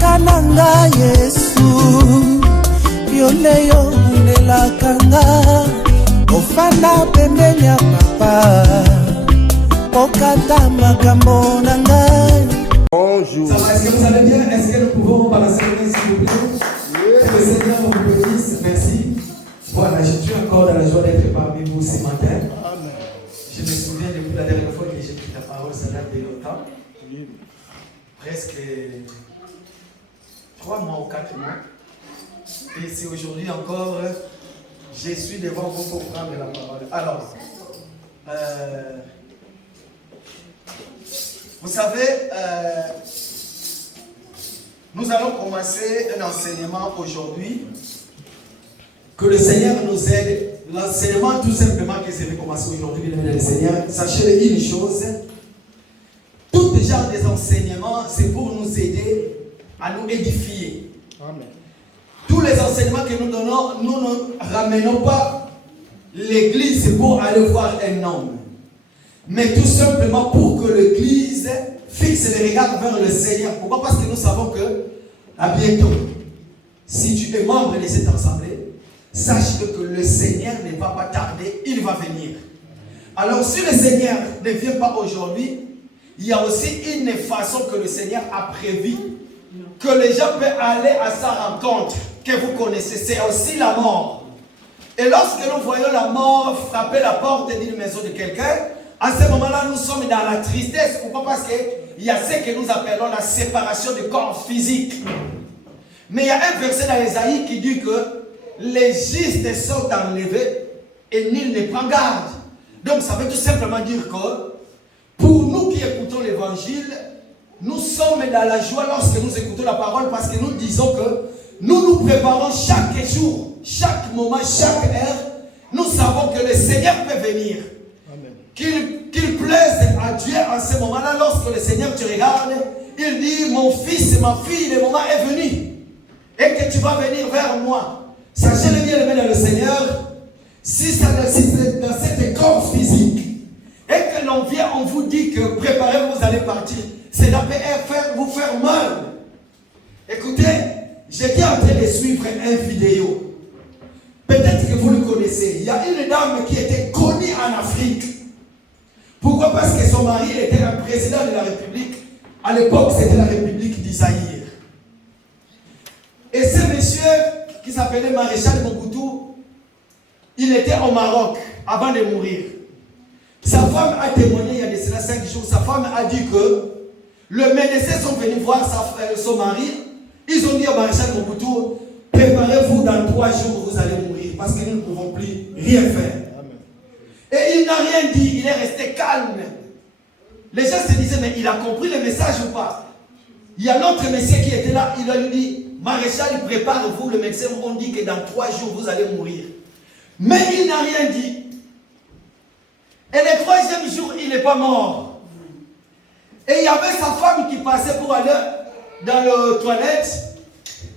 Kananga Yesu Yoleyo Nelakanga Ofana pembeni ya papa Okata makambo nangai. Bonjour. Ça va, est-ce que vous allez bien? Est-ce que nous pouvons balancer le main s'il vous plaît? Que le Seigneur vous bénisse. Merci. Voilà, je suis encore dans la joie d'être parmi vous ce matin. Amen. Je me souviens depuis la dernière fois que j'ai pris la parole, ça date de longtemps. Presque 3 mois ou 4 mois. Et c'est aujourd'hui encore, je suis devant vous pour prendre la parole. Alors, vous savez, nous allons commencer un enseignement aujourd'hui. Que le Seigneur nous aide. L'enseignement tout simplement que je vais commencer aujourd'hui, bien aimé le Seigneur. Sachez une chose. Tout genre des enseignements, c'est pour nous aider à nous édifier. Amen. Tous les enseignements que nous donnons, nous ne ramenons pas l'église pour aller voir un homme. Mais tout simplement pour que l'église fixe les regards vers le Seigneur. Pourquoi? Parce que nous savons que, à bientôt, si tu es membre de cette assemblée, sache que le Seigneur ne va pas tarder, il va venir. Alors si le Seigneur ne vient pas aujourd'hui, il y a aussi une façon que le Seigneur a prévu, que les gens peuvent aller à sa rencontre, que vous connaissez, c'est aussi la mort. Et lorsque nous voyons la mort frapper la porte d'une maison de quelqu'un, à ce moment-là, nous sommes dans la tristesse. Pourquoi? Parce qu'il y a ce que nous appelons la séparation du corps physique. Mais il y a un verset dans Ésaïe qui dit que les justes sont enlevés et nul ne prend garde. Donc ça veut tout simplement dire que pour nous qui écoutons l'évangile, nous sommes dans la joie lorsque nous écoutons la parole parce que nous disons que nous nous préparons chaque jour, chaque moment, chaque heure. Nous savons que le Seigneur peut venir. Qu'il plaise à Dieu en ce moment-là, lorsque le Seigneur te regarde, il dit, mon fils, ma fille, le moment est venu. Et que tu vas venir vers moi. Sachez-le bien, aimé dans le Seigneur, si c'est dans cet corps physique, et que l'on vient, on vous dit que préparez-vous, vous allez partir, c'est la vous faire mal. Écoutez, j'étais en train de suivre un vidéo. Peut-être que vous le connaissez. Il y a une dame qui était connue en Afrique. Pourquoi? Parce que son mari était un président de la République. À l'époque, c'était la République d'Isaïe. Et ce monsieur, qui s'appelait Maréchal Mobutu, il était au Maroc avant de mourir. Sa femme a témoigné il y a de cela 5 jours. Sa femme a dit que le médecin sont venus voir son mari. Ils ont dit au Maréchal Mobutu, préparez-vous, dans 3 jours, vous allez mourir. Parce que nous ne pouvons plus rien faire. Et il n'a rien dit, il est resté calme. Les gens se disaient, mais il a compris le message ou pas? Il y a l'autre monsieur qui était là, il a lui dit, Maréchal, prépare-vous, le médecin, on dit que dans 3 jours, vous allez mourir. Mais il n'a rien dit. Et le 3e jour, il n'est pas mort. Et il y avait sa femme qui passait pour aller dans les toilettes.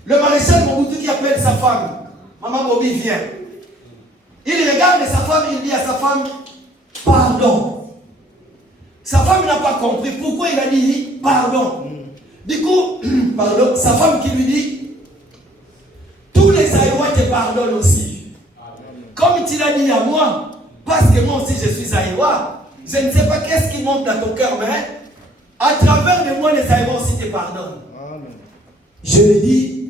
Le Maréchal Mobutu qui appelle sa femme. Maman Bobby, viens. Il regarde sa femme, il dit à sa femme, pardon. Sa femme n'a pas compris pourquoi il a dit pardon. Du coup, pardon, sa femme qui lui dit, tous les Aïwa te pardonnent aussi. Comme tu l'as dit à moi, parce que moi aussi je suis Aïwa, je ne sais pas qu'est-ce qui monte dans ton cœur, mais à travers de moi les Aïwa aussi te pardonnent. Je lui dis,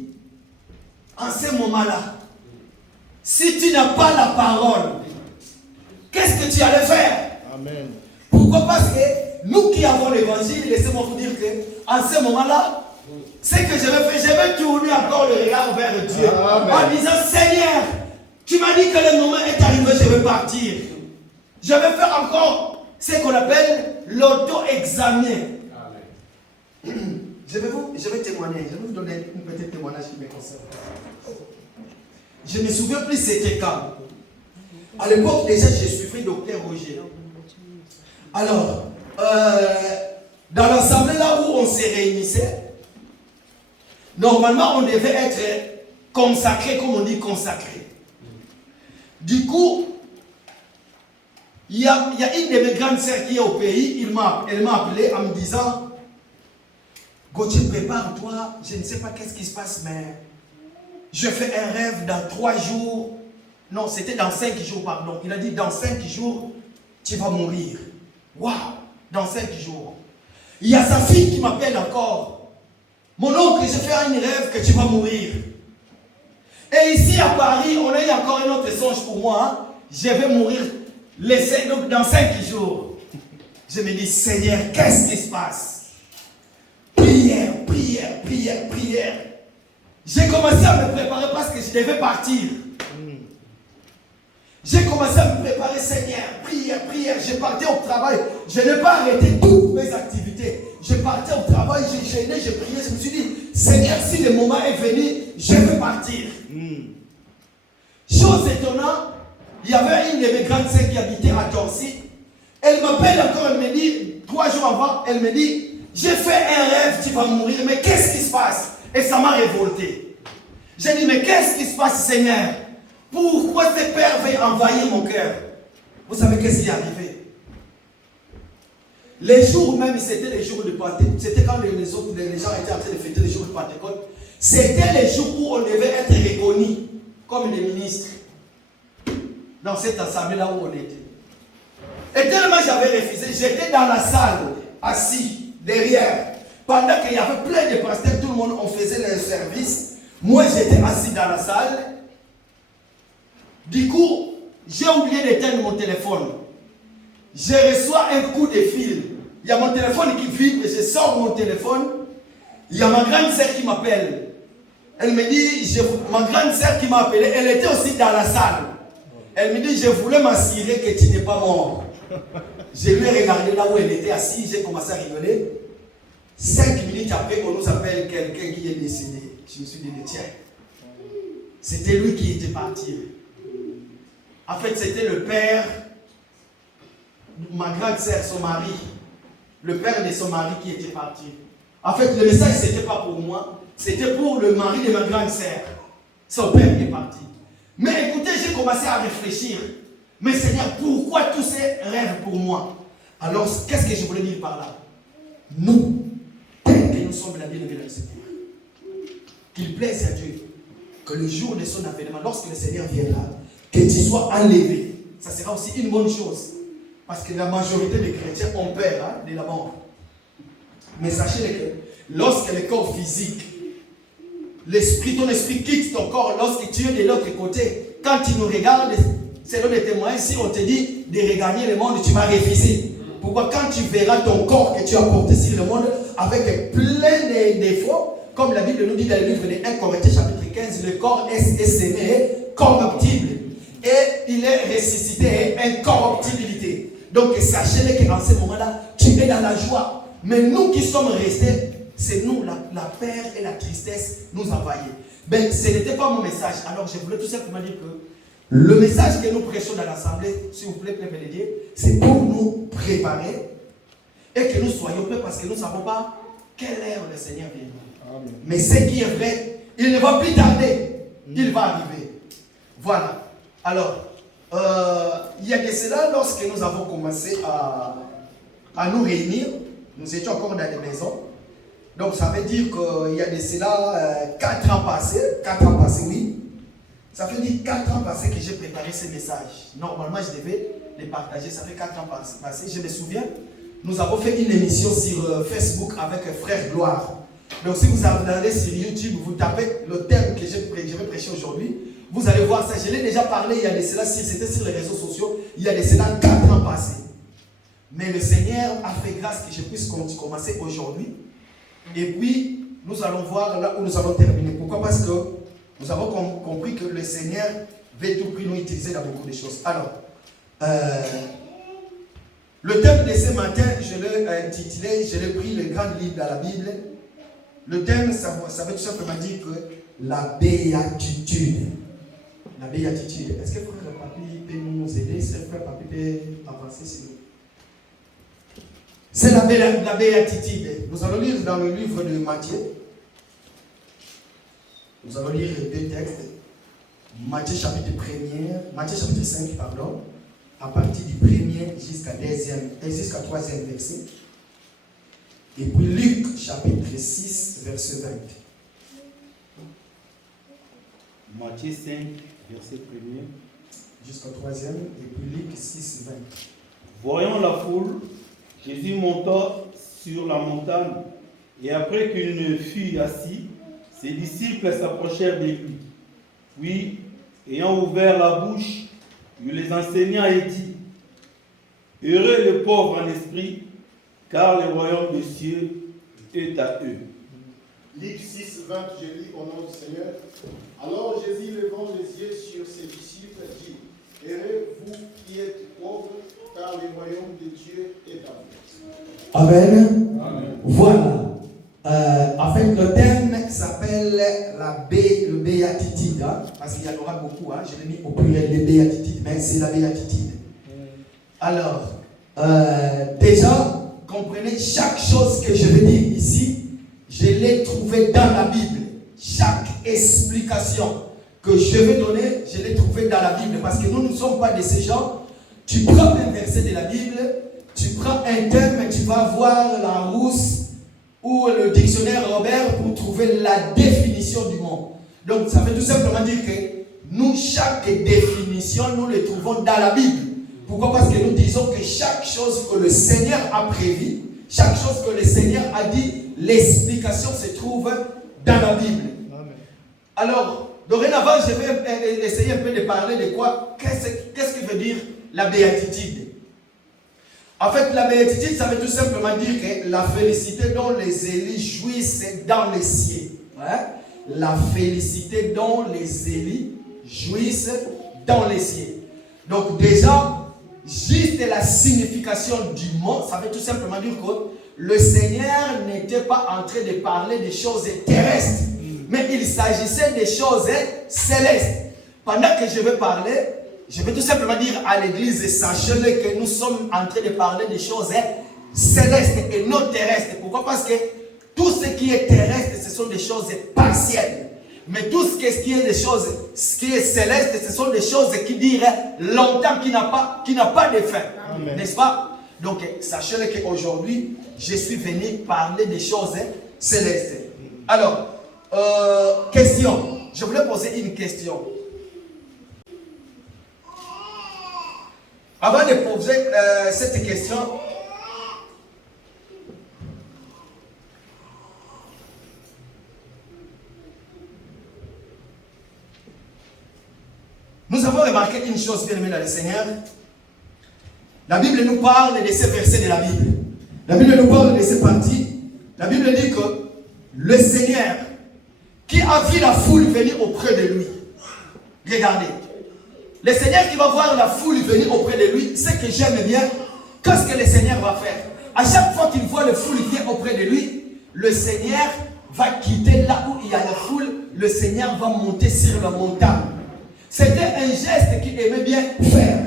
en ce moment-là, si tu n'as pas la parole, qu'est-ce que tu allais faire? Amen. Pourquoi? Parce que nous qui avons l'évangile, laissez-moi vous dire que en ce moment-là, ce que je vais faire, je vais tourner encore le regard vers Dieu. Amen. En disant, Seigneur, tu m'as dit que le moment est arrivé, je vais partir. Je vais faire encore ce qu'on appelle l'auto-examen. Je vais témoigner, je vais vous donner un petit témoignage qui me concerne. Je me souviens plus c'était quand. À l'époque, déjà, je suivais Docteur Roger. Alors, dans l'assemblée là où on se réunissait, normalement, on devait être consacré, comme on dit consacré. Du coup, il y a une de mes grandes sœurs qui est au pays, elle m'a appelé en me disant, Gauthier, prépare-toi, je ne sais pas qu'est-ce qui se passe, mais je fais un rêve dans 3 jours. Non, c'était dans 5 jours, pardon. Il a dit dans 5 jours, tu vas mourir. Waouh, dans 5 jours. Il y a sa fille qui m'appelle encore. Mon oncle, je fais un rêve que tu vas mourir. Et ici à Paris, on a eu encore un autre songe pour moi. Hein. Je vais mourir donc dans 5 jours. Je me dis, Seigneur, qu'est-ce qui se passe? Prière, prière, prière, prière. J'ai commencé à me préparer parce que je devais partir. J'ai commencé à me préparer, Seigneur, prière, prière. Je partais au travail. Je n'ai pas arrêté toutes mes activités. Je partais au travail, j'ai gêné, j'ai prié. Je me suis dit, Seigneur, si le moment est venu, je vais partir. Chose étonnante, il y avait une de mes grandes sœurs qui habitait à Dorcy. Elle m'appelle encore, elle me dit, 3 jours avant, elle me dit, j'ai fait un rêve, tu vas mourir, mais qu'est-ce qui se passe? Et ça m'a révolté. J'ai dit, mais qu'est-ce qui se passe, Seigneur? Pourquoi ces peurs veulent envahir mon cœur? Vous savez qu'est-ce qui est arrivé? Les jours même, c'était les jours de Pentecôte. C'était quand les gens étaient en train de fêter les jours de Pentecôte. C'était les jours où on devait être reconnus comme les ministres. Dans cette assemblée-là où on était. Et tellement j'avais refusé, j'étais dans la salle, assis, derrière. Pendant qu'il y avait plein de pasteurs, tout le monde, on faisait le service. Moi, j'étais assis dans la salle. Du coup, j'ai oublié d'éteindre mon téléphone. Je reçois un coup de fil. Il y a mon téléphone qui vibre, je sors mon téléphone. Il y a ma grande sœur qui m'appelle. Elle me dit, ma grande sœur qui m'a appelé, elle était aussi dans la salle. Elle me dit, je voulais m'assurer que tu n'es pas mort. Je lui ai regardé là où elle était assise, j'ai commencé à rigoler. 5 minutes après, on nous appelle quelqu'un qui est décédé. Je me suis dit, tiens, c'était lui qui était parti. En fait, c'était le père de ma grande sœur, son mari. Le père de son mari qui était parti. En fait, le message, ce n'était pas pour moi. C'était pour le mari de ma grande sœur. Son père est parti. Mais écoutez, j'ai commencé à réfléchir. Mais Seigneur, pourquoi tous ces rêves pour moi? Alors, qu'est-ce que je voulais dire par là? Nous, tel que nous sommes la bien-aimée dans le Seigneur, qu'il plaise à Dieu que le jour de son avènement, lorsque le Seigneur viendra, que tu sois enlevé. Ça sera aussi une bonne chose. Parce que la majorité des chrétiens ont peur de la mort. Mais sachez que lorsque le corps physique, ton esprit quitte ton corps, lorsque tu es de l'autre côté, quand tu nous regardes, selon les témoins, si on te dit de regagner le monde, tu vas refuser. Pourquoi? Quand tu verras ton corps que tu as porté sur le monde avec plein de défauts, comme la Bible nous dit dans le livre de 1 Corinthiens chapitre 15, le corps est sémé corruptible. Et il est ressuscité incorruptibilité. Donc sachez qu'en ce moment-là, tu es dans la joie. Mais nous qui sommes restés, c'est nous, la peur et la tristesse nous envahissent. Ben, ce n'était pas mon message. Alors je voulais tout simplement dire que le message que nous prêchons dans l'assemblée, s'il vous plaît, c'est pour nous préparer et que nous soyons prêts parce que nous ne savons pas quelle heure le Seigneur viendra. Mais ce qui est vrai, il ne va plus tarder. Il va arriver. Voilà. Alors, il y a de cela, lorsque nous avons commencé à nous réunir, nous étions encore dans des maisons. Donc, ça veut dire qu'il y a de cela 4 ans passés. 4 ans passés, oui. Ça fait dire 4 ans passés que j'ai préparé ces messages. Normalement, je devais les partager. Ça fait 4 ans passés. Je me souviens, nous avons fait une émission sur Facebook avec Frère Gloire. Donc, si vous allez sur YouTube, vous tapez le thème que je vais prêcher aujourd'hui. Vous allez voir ça. Je l'ai déjà parlé il y a de cela, c'était sur les réseaux sociaux, il y a de cela 4 ans passés. Mais le Seigneur a fait grâce que je puisse commencer aujourd'hui. Et puis, nous allons voir là où nous allons terminer. Pourquoi? Parce que nous avons compris que le Seigneur veut tout prix nous utiliser dans beaucoup de choses. Alors, le thème de ce matin, je l'ai intitulé, je l'ai pris le grand livre dans la Bible. Le thème, ça veut tout simplement dire que la béatitude. La béatitude. Est-ce que Frère Papi peut nous aider? Est-ce que Frère Papi peut avancer sur nous? C'est la béatitude. Nous allons lire dans le livre de Matthieu. Nous allons lire 2 textes. Matthieu chapitre 5, pardon. À partir du 1er jusqu'à 3e verset. Et puis Luc, chapitre 6, verset 20. Matthieu 5, verset 1er. Jusqu'au 3e, et puis Luc 6, 20. Voyant la foule, Jésus monta sur la montagne, et après qu'il ne fut assis, ses disciples s'approchèrent de lui. Puis, ayant ouvert la bouche, il les enseigna et dit: Heureux les pauvres en esprit, car le royaume des cieux est à eux. Luc 6, 20, je lis au nom du Seigneur. Alors Jésus, levant les yeux sur ses disciples, dit: Heureux vous qui êtes pauvres, car le royaume de Dieu est à vous. Amen. Amen. Voilà. En fait, le thème s'appelle le béatitude, hein, parce qu'il y en aura beaucoup. Hein, je l'ai mis au pluriel, les béatitudes, mais c'est la béatitude. Alors, déjà, comprenez, chaque chose que je vais dire ici, je l'ai trouvé dans la Bible. Chaque explication que je vais donner, je l'ai trouvé dans la Bible. Parce que nous ne sommes pas de ces gens. Tu prends un verset de la Bible, tu prends un thème et tu vas voir la Rousse ou le dictionnaire Robert pour trouver la définition du mot. Donc ça veut tout simplement dire que nous, chaque définition, nous le trouvons dans la Bible. Pourquoi? Parce que nous disons que chaque chose que le Seigneur a prévu, chaque chose que le Seigneur a dit, l'explication se trouve dans la Bible. Amen. Alors, dorénavant, je vais essayer un peu de parler de quoi, qu'est-ce que veut dire la béatitude. En fait, la béatitude, ça veut tout simplement dire que la félicité dont les élus jouissent dans les cieux. Ouais? La félicité dont les élus jouissent dans les cieux. Donc déjà, juste la signification du mot, ça veut tout simplement dire que le Seigneur n'était pas en train de parler des choses terrestres, mais il s'agissait des choses célestes. Pendant que je vais parler, je vais tout simplement dire à l'église, sachez-le que nous sommes en train de parler des choses célestes et non terrestres. Pourquoi? Parce que tout ce qui est terrestre, ce sont des choses partielles. Mais tout ce qui est des choses, ce qui est céleste, ce sont des choses qui durent longtemps, qui n'a pas de fin. N'est-ce pas? Donc, sachez-le qu'aujourd'hui, je suis venu parler des choses célestes. Alors, question. Je voulais poser une question. Avant de poser cette question, nous avons remarqué une chose, bien aimée dans le Seigneur. La Bible nous parle de ces versets de la Bible. La Bible nous parle de ces parties. La Bible dit que le Seigneur, qui a vu la foule venir auprès de lui, regardez, le Seigneur qui va voir la foule venir auprès de lui, ce que j'aime bien, qu'est-ce que le Seigneur va faire? À chaque fois qu'il voit la foule venir auprès de lui, le Seigneur va quitter là où il y a la foule, le Seigneur va monter sur la montagne. C'était un geste qu'il aimait bien faire.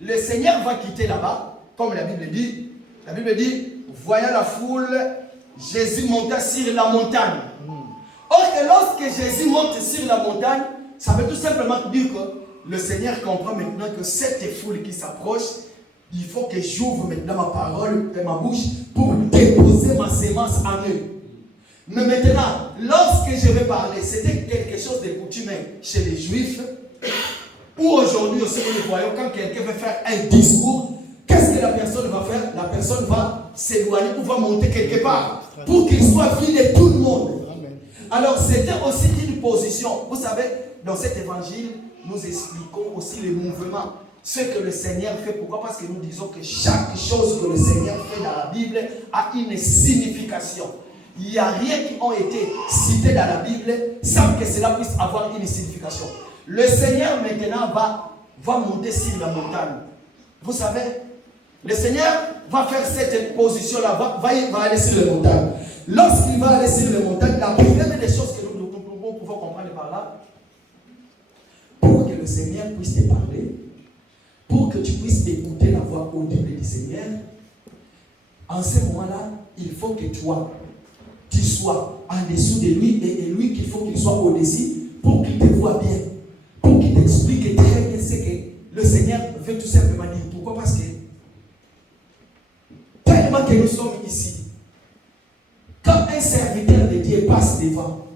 Le Seigneur va quitter là-bas, comme la Bible dit, voyant la foule, Jésus monta sur la montagne. Or que lorsque Jésus monte sur la montagne, ça veut tout simplement dire que le Seigneur comprend maintenant que cette foule qui s'approche, il faut que j'ouvre maintenant ma parole et ma bouche pour déposer ma sémence en eux. Mais maintenant, lorsque je vais parler, c'était quelque chose de coutumier chez les Juifs, ou aujourd'hui aussi nous le voyons, quand quelqu'un veut faire un discours, qu'est-ce que la personne va faire? La personne va s'éloigner ou va monter quelque part pour qu'il soit vu de tout le monde. Alors c'était aussi une position. Vous savez, dans cet évangile, nous expliquons aussi les mouvements, ce que le Seigneur fait. Pourquoi? Parce que nous disons que chaque chose que le Seigneur fait dans la Bible a une signification. Il n'y a rien qui a été cité dans la Bible sans que cela puisse avoir une signification. Le Seigneur maintenant va monter sur la montagne. Vous savez, le Seigneur va faire cette position-là, va aller sur la montagne. Lorsqu'il va aller sur la montagne, la première des choses que nous pouvons comprendre par là, pour que le Seigneur puisse te parler, pour que tu puisses écouter la voix audible du Seigneur, en ce moment-là, il faut que toi, tu sois en dessous de lui et lui qu'il faut qu'il soit au-dessus pour qu'il te voie bien, pour qu'il t'explique très bien ce que le Seigneur veut tout simplement dire. Pourquoi? Parce que tellement que nous sommes ici, devant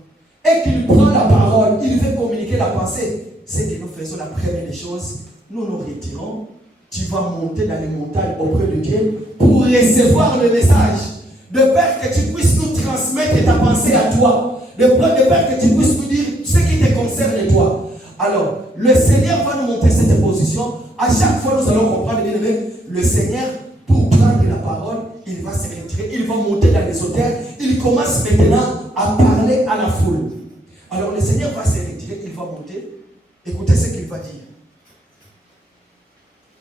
et qu'il prend la parole, il veut communiquer la pensée, c'est que nous faisons la première des choses, nous nous retirons, tu vas monter dans les montagnes auprès de Dieu pour recevoir le message, de peur que tu puisses nous transmettre ta pensée à toi, de peur que tu puisses nous dire ce qui te concerne toi. Alors, le Seigneur va nous montrer cette position. À chaque fois, nous allons comprendre, bien aimé, le Seigneur, pour prendre la parole, il va se retirer, il va monter dans les hauteurs, il commence maintenant à parler à la foule. Alors, le Seigneur va se retirer, il va monter. Écoutez ce qu'il va dire.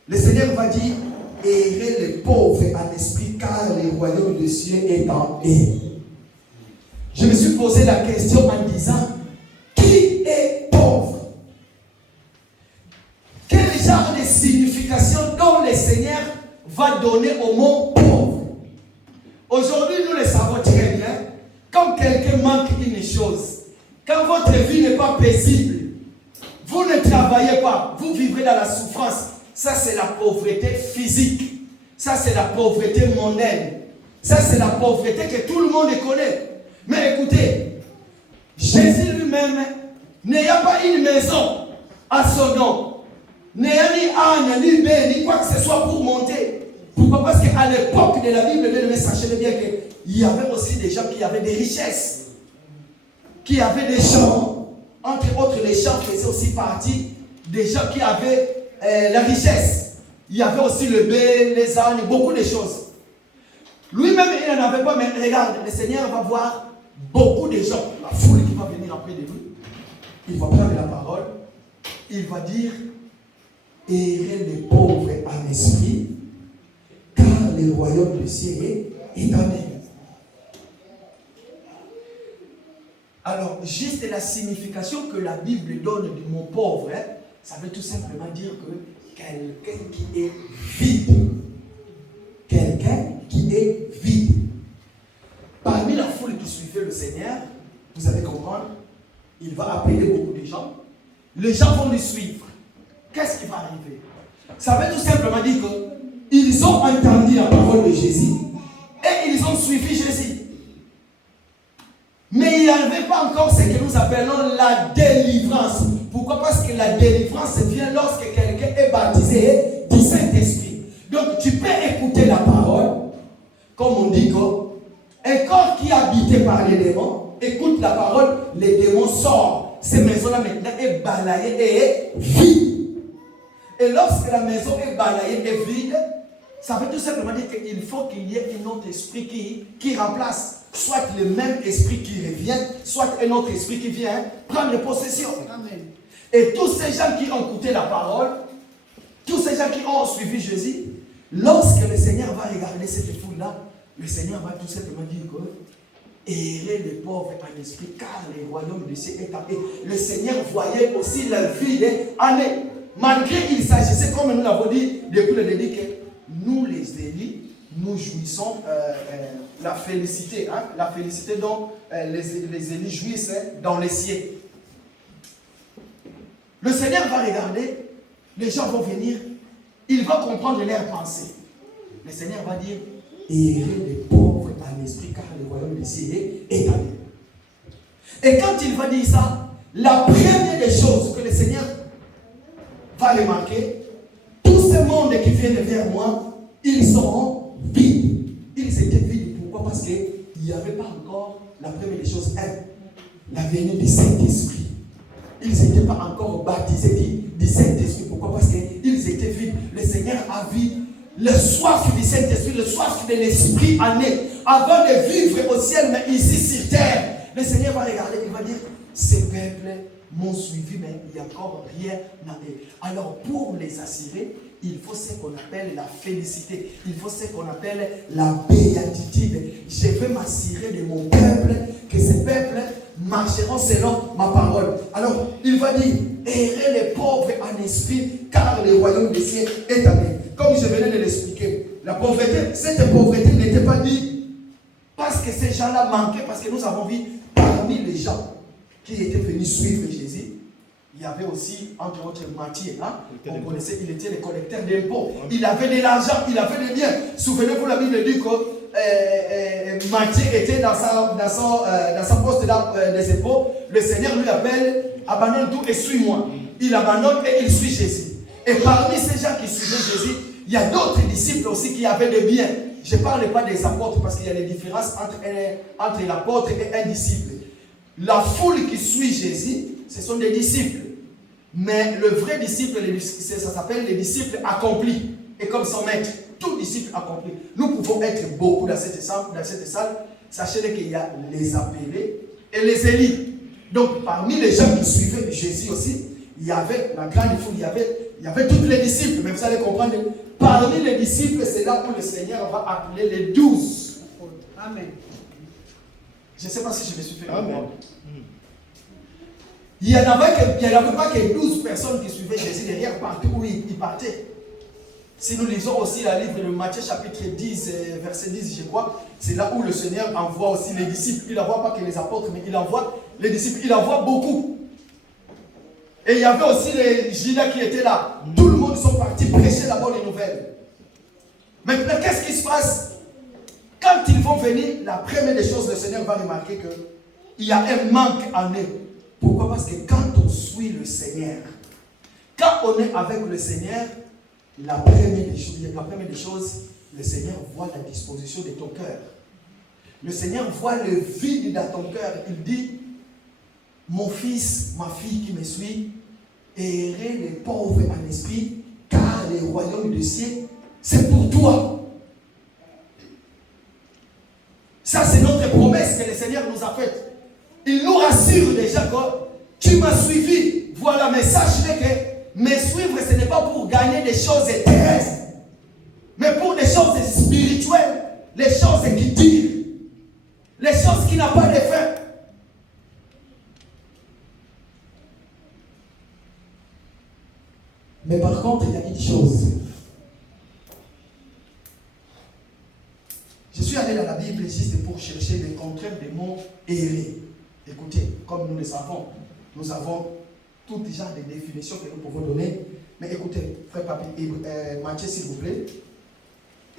Le Seigneur va dire, errez les pauvres en esprit, car le royaume des cieux est en eux. Je me suis posé la question en disant, qui est pauvre? Quel genre de signification dont le Seigneur va donner au mot pauvre? Aujourd'hui, nous le savons très bien. Quand quelqu'un manque une chose, quand votre vie n'est pas paisible, vous ne travaillez pas, vous vivrez dans la souffrance. Ça, c'est la pauvreté physique. Ça, c'est la pauvreté mondaine. Ça, c'est la pauvreté que tout le monde connaît. Mais écoutez, Jésus lui-même n'ayant pas une maison à son nom, n'ayant ni âne, ni bête, ni quoi que ce soit pour monter. Pourquoi? Parce qu'à l'époque de la Bible, sachez bien qu'il y avait aussi des gens qui avaient des richesses, qui avaient des champs. Entre autres, les champs faisaient aussi partie des gens qui avaient la richesse. Il y avait aussi le blé, les ânes, beaucoup de choses. Lui-même, il n'en avait pas, mais regarde, le Seigneur va voir beaucoup de gens, la foule qui va venir après de lui. Il va prendre la parole, il va dire, errez les pauvres en esprit, car le royaume du ciel est en eux. Alors, juste la signification que la Bible donne du mot pauvre, ça veut tout simplement dire que quelqu'un qui est vide. Quelqu'un qui est vide. Parmi la foule qui suivait le Seigneur, vous allez comprendre, il va appeler beaucoup de gens. Les gens vont le suivre. Qu'est-ce qui va arriver? Ça veut tout simplement dire qu'ils ont entendu la parole de Jésus et ils ont suivi Jésus. Mais il n'y avait pas encore ce que nous appelons la délivrance. Pourquoi? Parce que la délivrance vient lorsque quelqu'un est baptisé du Saint-Esprit. Donc tu peux écouter la parole, comme on dit qu'un corps qui est habité par les démons, écoute la parole, les démons sortent. Ces maisons-là maintenant est balayée et est vide. Et lorsque la maison est balayée et vide, ça veut tout simplement dire qu'il faut qu'il y ait un autre esprit qui remplace. Soit le même esprit qui revient, soit un autre esprit qui vient prendre possession. Amen. Et tous ces gens qui ont écouté la parole, tous ces gens qui ont suivi Jésus, lorsque le Seigneur va regarder cette foule-là, le Seigneur va tout simplement dire que errez les pauvres en esprit, car le royaume du ciel est en eux. Le Seigneur voyait aussi la vie des années. Malgré qu'il s'agissait, comme nous l'avons dit depuis le début, que nous les élus, nous jouissons la félicité, la félicité dont les élus jouissent dans les cieux. Le Seigneur va regarder, les gens vont venir, il va comprendre leurs pensées. Le Seigneur va dire, errez les pauvres en esprit, car le royaume des cieux est en eux. Et quand il va dire ça, la première des choses que le Seigneur va remarquer, tout ce monde qui vient vers moi, ils sont vides. Ils étaient vides. Pourquoi? Parce qu'il n'y avait pas encore la première des choses, la venue du Saint-Esprit. Ils n'étaient pas encore baptisés du Saint-Esprit. Pourquoi? Parce qu'ils étaient vides. Le Seigneur a vu le soif du Saint-Esprit, le soif de l'Esprit en eux, avant de vivre au ciel, mais ici sur terre. Le Seigneur va regarder, il va dire, ces peuples m'ont suivi, mais il n'y a encore rien en eux. Alors, pour les assurer, il faut ce qu'on appelle la félicité. Il faut ce qu'on appelle la béatitude. Je vais m'assurer de mon peuple, que ces peuples marcheront selon ma parole. Alors, il va dire, errez les pauvres en esprit, car le royaume des cieux est en eux. Comme je venais de l'expliquer, la pauvreté, cette pauvreté n'était pas dit parce que ces gens-là manquaient, parce que nous avons vu parmi les gens qui étaient venus suivre Jésus, il y avait aussi, entre autres, Matthieu. On connaissait, il était le collecteur d'impôts. Il avait de l'argent, il avait des biens. Souvenez-vous, la Bible dit que Matthieu était dans sa poste des épaules, le Seigneur lui appelle, abandonne tout et suis-moi. Il abandonne et il suit Jésus. Et parmi ces gens qui suivaient Jésus, il y a d'autres disciples aussi qui avaient des biens. Je ne parle pas des apôtres parce qu'il y a des différences entre l'apôtre et un disciple. La foule qui suit Jésus, ce sont des disciples. Mais le vrai disciple, ça s'appelle les disciples accomplis. Et comme son maître, tout disciple accompli. Nous pouvons être beaucoup dans cette salle. Sachez qu'il y a les appelés et les élus. Donc parmi les gens qui suivaient Jésus aussi, il y avait la grande foule, il y avait tous les disciples. Mais vous allez comprendre, parmi les disciples, c'est là où le Seigneur va appeler les 12. Amen. Je ne sais pas si je me suis fait Amen. Il n'y en avait pas que 12 personnes qui suivaient Jésus derrière partout où il partait. Si nous lisons aussi le livre de Matthieu chapitre 10, verset 10, je crois, c'est là où le Seigneur envoie aussi les disciples. Il n'envoie pas que les apôtres, mais il envoie les disciples. Il envoie beaucoup. Et il y avait aussi les Judas qui étaient là. Tout le monde sont partis prêcher la bonne nouvelle. Maintenant, qu'est-ce qui se passe? Quand ils vont venir, la première des choses, le Seigneur va remarquer qu'il y a un manque en eux. Pourquoi? Parce que quand on suit le Seigneur, quand on est avec le Seigneur, la première des choses, le Seigneur voit la disposition de ton cœur. Le Seigneur voit le vide dans ton cœur. Il dit, mon fils, ma fille qui me suit, errez les pauvres en esprit, car le royaume du ciel, c'est pour toi. Ça, c'est notre promesse que le Seigneur nous a faite. Il nous rassure déjà que tu m'as suivi. Voilà, mais sache que me suivre, ce n'est pas pour gagner des choses terrestres, mais pour des choses spirituelles, les choses qui durent, les choses qui n'ont pas de fin. Mais par contre, il y a une chose. Je suis allé dans la Bible juste pour chercher les contraires des mots errer. Écoutez, comme nous le savons, nous avons tout genre de définitions que nous pouvons donner. Mais écoutez, frère Papi, Matthieu, s'il vous plaît.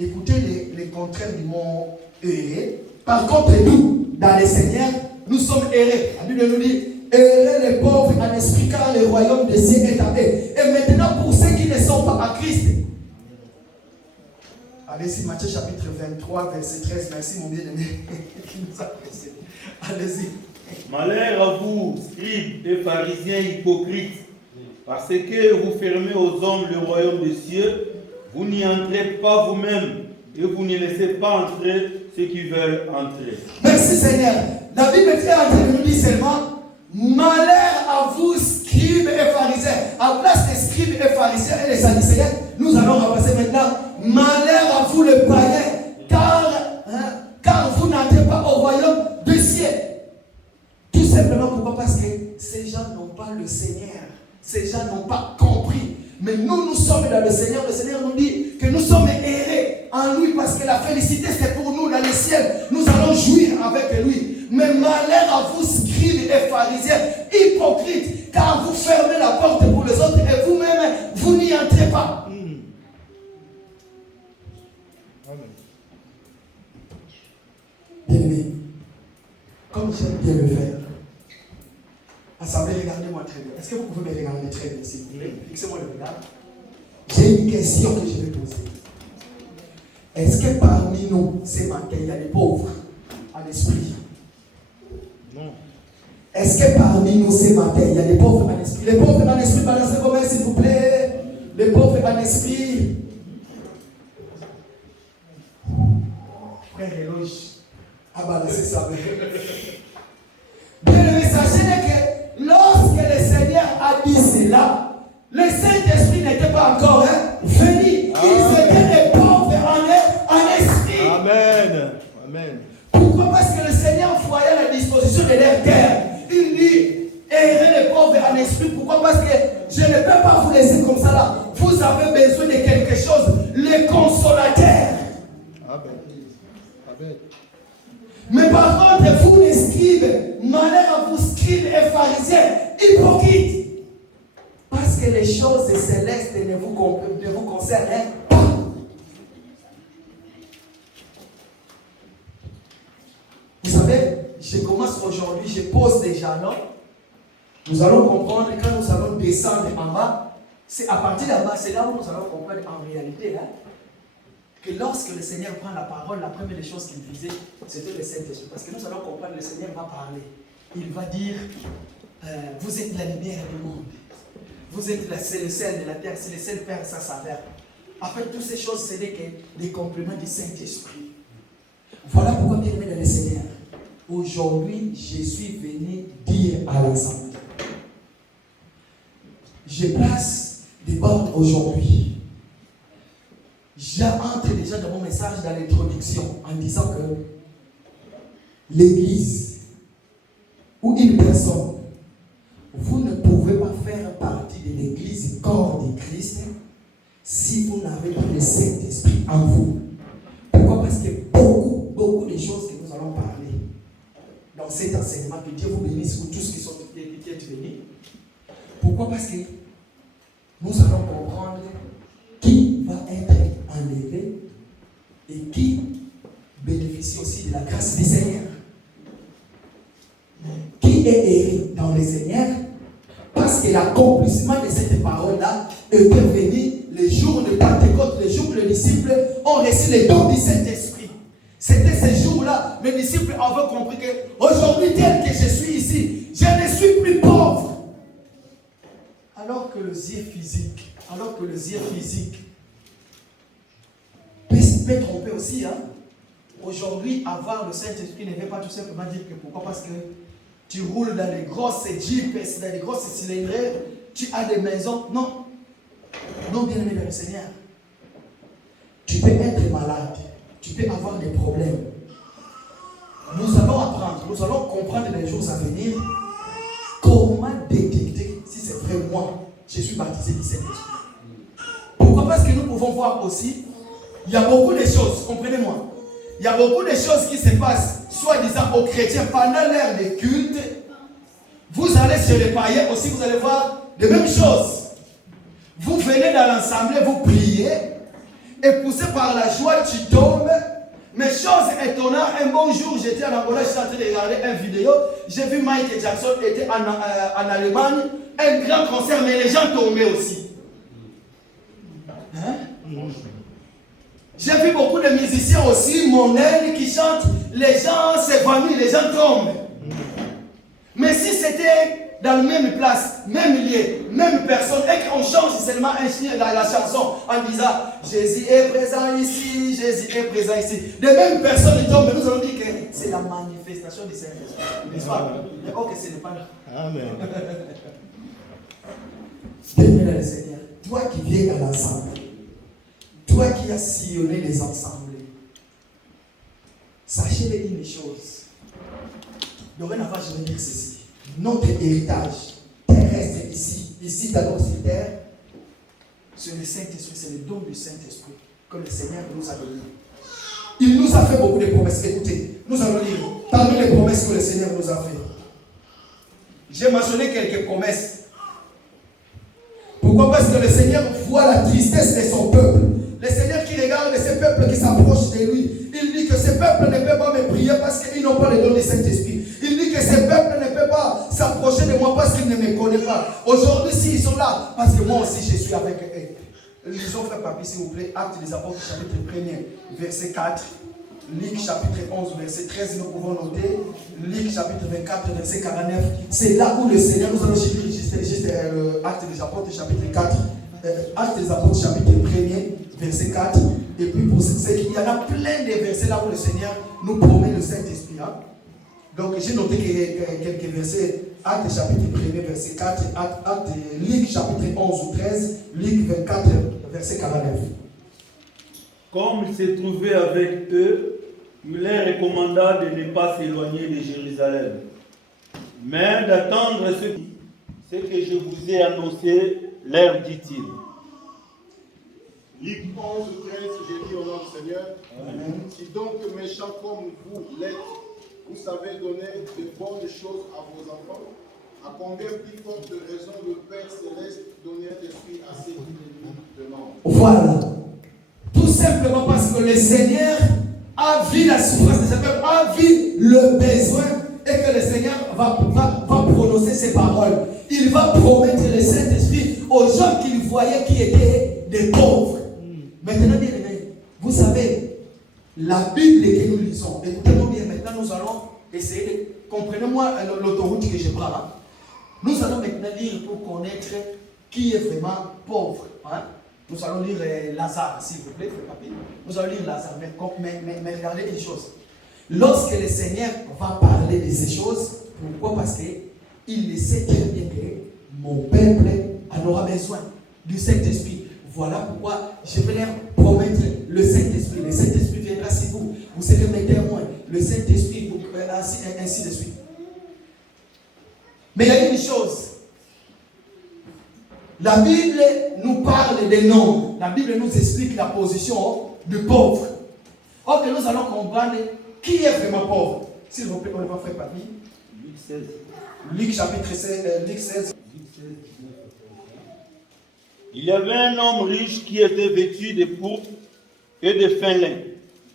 Écoutez les contraires du mot errer. Par contre, nous, dans les Seigneurs, nous sommes errés. La Bible nous dit, errez les pauvres en esprit, car le royaume des cieux est à eux. Et maintenant, pour ceux qui ne sont pas à Christ. Allez-y, Matthieu chapitre 23, verset 13. Merci, mon bien-aimé, qui nous a pressé. Allez-y. Malheur à vous, scribes et pharisiens hypocrites, parce que vous fermez aux hommes le royaume des cieux, vous n'y entrez pas vous-même, et vous n'y laissez pas entrer ceux qui veulent entrer. Merci Seigneur. La Bible est en train de nous dire seulement, malheur à vous, scribes et pharisiens. À place des scribes et pharisiens et les sadducéens, nous allons remplacer maintenant, malheur à vous les païens, car vous n'entrez pas au royaume des cieux. Tout simplement pourquoi? Parce que ces gens n'ont pas le Seigneur. Ces gens n'ont pas compris. Mais nous sommes dans le Seigneur. Le Seigneur nous dit que nous sommes errés en lui parce que la félicité c'est pour nous dans le ciel. Nous allons jouir avec lui. Mais malheur à vous, scribes et pharisiens, hypocrites, car vous fermez la porte pour les autres et vous-même, vous n'y entrez pas. Bien-aimé, comme j'aime bien le faire, assemblée, regardez-moi très bien. Est-ce que vous pouvez me regarder très bien, s'il vous plaît? Fixez-moi le regard. J'ai une question que je vais poser. Est-ce que parmi nous, ce matin, il y a des pauvres en esprit? Non. Est-ce que parmi nous, ce matin, il y a des pauvres en esprit? Les pauvres en esprit, balancez vos mains, s'il vous plaît. Les pauvres en esprit. Frère Éloge, à balancer sa main. Bien, le messager est que lorsque le Seigneur a dit cela, le Saint-Esprit n'était pas encore venu. Ils étaient des pauvres en esprit. Amen. Amen. Pourquoi? Parce que le Seigneur voyait la disposition de leur cœur. Il dit, errez les pauvres en esprit. Pourquoi? Parce que je ne peux pas vous laisser comme ça là. Vous avez besoin de quelque chose, le consolateur. Amen. Amen. Mais par contre, vous les scribes, malheur à vous scribes et pharisiens, hypocrites. Parce que les choses célestes ne vous concernent pas. je commence aujourd'hui, je pose des jalons. Nous allons comprendre quand nous allons descendre en bas. C'est à partir de là-bas, c'est là où nous allons comprendre en réalité que lorsque le Seigneur prend la parole, la première des choses qu'il visait, c'était le Saint-Esprit. Parce que nous allons comprendre, le Seigneur va parler. Il va dire, vous êtes la lumière du monde. Vous êtes c'est le sel de la terre, c'est le sel perd sa saveur. En fait, toutes ces choses, ce n'est que des compléments du Saint-Esprit. Voilà pourquoi, bien aimé dans le Seigneur, aujourd'hui, je suis venu dire à l'ensemble. Je place des bornes aujourd'hui. J'entre déjà dans mon message dans l'introduction en disant que l'Église ou une personne, vous ne pouvez pas faire partie de l'Église corps de Christ si vous n'avez pas le Saint-Esprit en vous. Pourquoi? Parce que beaucoup de choses que nous allons parler dans cet enseignement, que Dieu vous bénisse pour tous qui êtes venus. Pourquoi? Parce que nous allons comprendre qui va être enlevé et qui bénéficie aussi de la grâce du Seigneur. Qui est erré dans le Seigneur? Parce que l'accomplissement de cette parole-là est venu le jour de Pentecôte, le jour où les disciples ont reçu les dons du Saint-Esprit. C'était ce jour-là, les disciples avaient compris que aujourd'hui, tel que je suis ici, je ne suis plus pauvre. Alors que le yeux physique peut tromper aussi. Aujourd'hui, avoir le Saint-Esprit ne veut pas tout simplement dire que pourquoi? Parce que tu roules dans les grosses jeeps, dans les grosses cylindres, tu as des maisons. Non. Non, bien aimé dans le Seigneur. Tu peux être malade. Tu peux avoir des problèmes. Nous allons apprendre, nous allons comprendre dans les jours à venir comment détecter si c'est vrai moi, je suis baptisé du Saint-Esprit. Pourquoi? Parce que nous pouvons voir aussi, il y a beaucoup de choses, comprenez-moi. Il y a beaucoup de choses qui se passent, soi-disant aux chrétiens, pendant l'ère des cultes. Vous allez chez les païens aussi, vous allez voir les mêmes choses. Vous venez dans l'assemblée, vous priez, et poussé par la joie, tu tombes. Mais chose étonnante, un bon jour, j'étais en Angola, j'étais en train de regarder une vidéo, j'ai vu Michael Jackson était en Allemagne, un grand concert, mais les gens tombaient aussi. J'ai vu beaucoup de musiciens aussi, mondains, qui chantent, les gens s'évanouissent, les gens tombent. Mais si c'était dans la même place, même lieu, même personne, et qu'on change seulement la chanson en disant Jésus est présent ici, Jésus est présent ici. Les mêmes personnes tombent, mais nous allons dire que c'est la manifestation du Saint-Esprit. N'est-ce pas? Mais ok, ce n'est pas là. Amen. Bien-aimé le Seigneur, toi qui viens à l'ensemble, toi qui as sillonné les ensembles, sachez une chose. Dorénavant, je vais dire ceci. Notre héritage terrestre ici dans notre terre, c'est le Saint-Esprit, c'est le don du Saint-Esprit que le Seigneur nous a donné. Il nous a fait beaucoup de promesses. Écoutez, nous allons lire parmi les promesses que le Seigneur nous a fait. J'ai mentionné quelques promesses. Pourquoi? Parce que le Seigneur voit la tristesse de son peuple. Le Seigneur qui regarde ces peuples qui s'approchent de lui, il dit que ces peuples ne peuvent pas me prier parce qu'ils n'ont pas le don du Saint-Esprit. Il dit que ces peuples ne peuvent pas s'approcher de moi parce qu'ils ne me connaissent pas. Aujourd'hui, s'ils sont là, parce que moi aussi je suis avec eux. Lisons frère papier, s'il vous plaît, Actes des Apôtres, chapitre 1er, verset 4. Luc, chapitre 11, verset 13, nous pouvons noter. Luc, chapitre 24, verset 49. C'est là où le Seigneur, nous allons lire juste Actes des Apôtres, chapitre 4. Actes des Apôtres, chapitre 1er, verset 4. Et puis pour ceux qui, il y en a plein de versets là où le Seigneur nous promet le Saint-Esprit. Donc j'ai noté quelques versets. Actes chapitre 1er, verset 4. Luc, chapitre 11 ou 13. Luc 24, verset 49. Comme il s'est trouvé avec eux, il leur recommanda de ne pas s'éloigner de Jérusalem, mais d'attendre ce que je vous ai annoncé, leur dit-il. Luc 11, 13, j'ai dit au nom du Seigneur. Amen. Si donc méchants comme vous l'êtes, vous savez donner de bonnes choses à vos enfants, à combien plus forte raison le Père Céleste donner l'esprit à ceux qui lui demandent. Voilà. Tout simplement parce que le Seigneur a vu la souffrance de ses peuples, a vu le besoin, et va prononcer ces paroles, il va promettre le Saint-Esprit aux gens qu'il voyait qui étaient des pauvres. Maintenant, bien aimés, vous savez, la Bible que nous lisons, écoutez-nous bien, maintenant nous allons essayer de... Comprenez-moi l'autoroute que je prends là. Nous allons maintenant lire pour connaître qui est vraiment pauvre. Hein? Nous allons lire Lazare, s'il vous plaît, nous allons lire Lazare, mais regardez une chose. Lorsque le Seigneur va parler de ces choses, pourquoi? Parce qu'il le sait très bien que mon peuple en aura besoin du Saint-Esprit. Voilà pourquoi je vais leur promettre le Saint-Esprit. Le Saint-Esprit viendra sur vous. Vous serez mes témoins. Le Saint-Esprit vous ainsi de suite. Mais il y a une chose. La Bible nous parle des noms. La Bible nous explique la position du pauvre. Or que nous allons comprendre qui est vraiment pauvre. S'il vous plaît, on va faire parmi. Luc 16. Luc chapitre 16, Luc 16. Il y avait un homme riche qui était vêtu de pourpre et de fin lin,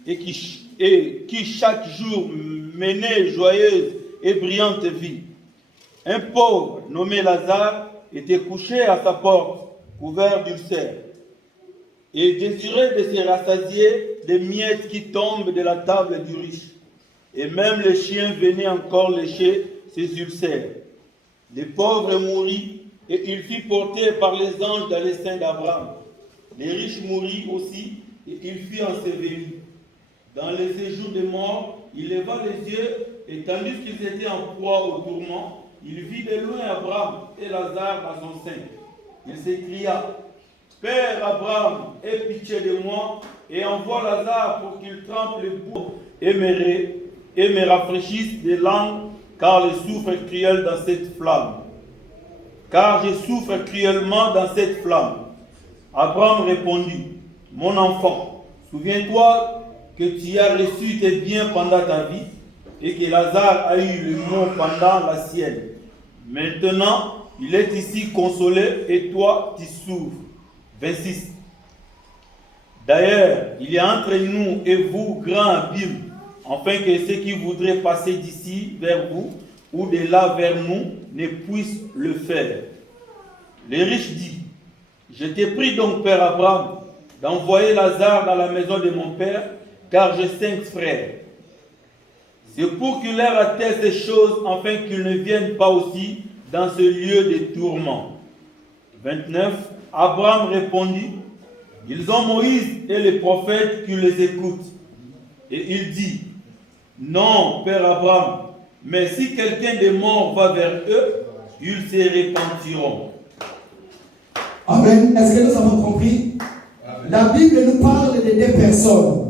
et qui chaque jour menait joyeuse et brillante vie. Un pauvre nommé Lazare était couché à sa porte, couvert d'ulcères, et désirait de se rassasier des miettes qui tombent de la table du riche. Et même les chiens venaient encore lécher ses ulcères. Le pauvre mourut, et il fut porté par les anges dans les seins d'Abraham. Les riches moururent aussi, et il fut enseveli. Dans les séjours des morts, il leva les yeux, et tandis qu'ils étaient en proie au tourment, il vit de loin Abraham et Lazare à son sein. Il s'écria: Père Abraham, aie pitié de moi, et envoie Lazare pour qu'il trempe le bout et me rafraîchisse des langues, car je souffre cruellement dans cette flamme. Car je souffre cruellement dans cette flamme. Abraham répondit: Mon enfant, souviens-toi que tu as reçu tes biens pendant ta vie, et que Lazare a eu le mot pendant la sienne. Maintenant, il est ici consolé, et toi, tu souffres. 26. D'ailleurs, il y a entre nous et vous grand abîme, afin que ceux qui voudraient passer d'ici vers vous, ou de là vers nous, ne puissent le faire. Le riche dit: Je t'ai pris donc, Père Abraham, d'envoyer Lazare dans la maison de mon père, car j'ai 5 frères. C'est pour qu'il leur atteste ces choses, afin qu'ils ne viennent pas aussi dans ce lieu de tourment. 29. Abraham répondit: Ils ont Moïse et les prophètes qui les écoutent. Et il dit: Non, Père Abraham, mais si quelqu'un des morts va vers eux, ils se repentiront. Amen. Est-ce que nous avons compris? Amen. La Bible nous parle de 2 personnes.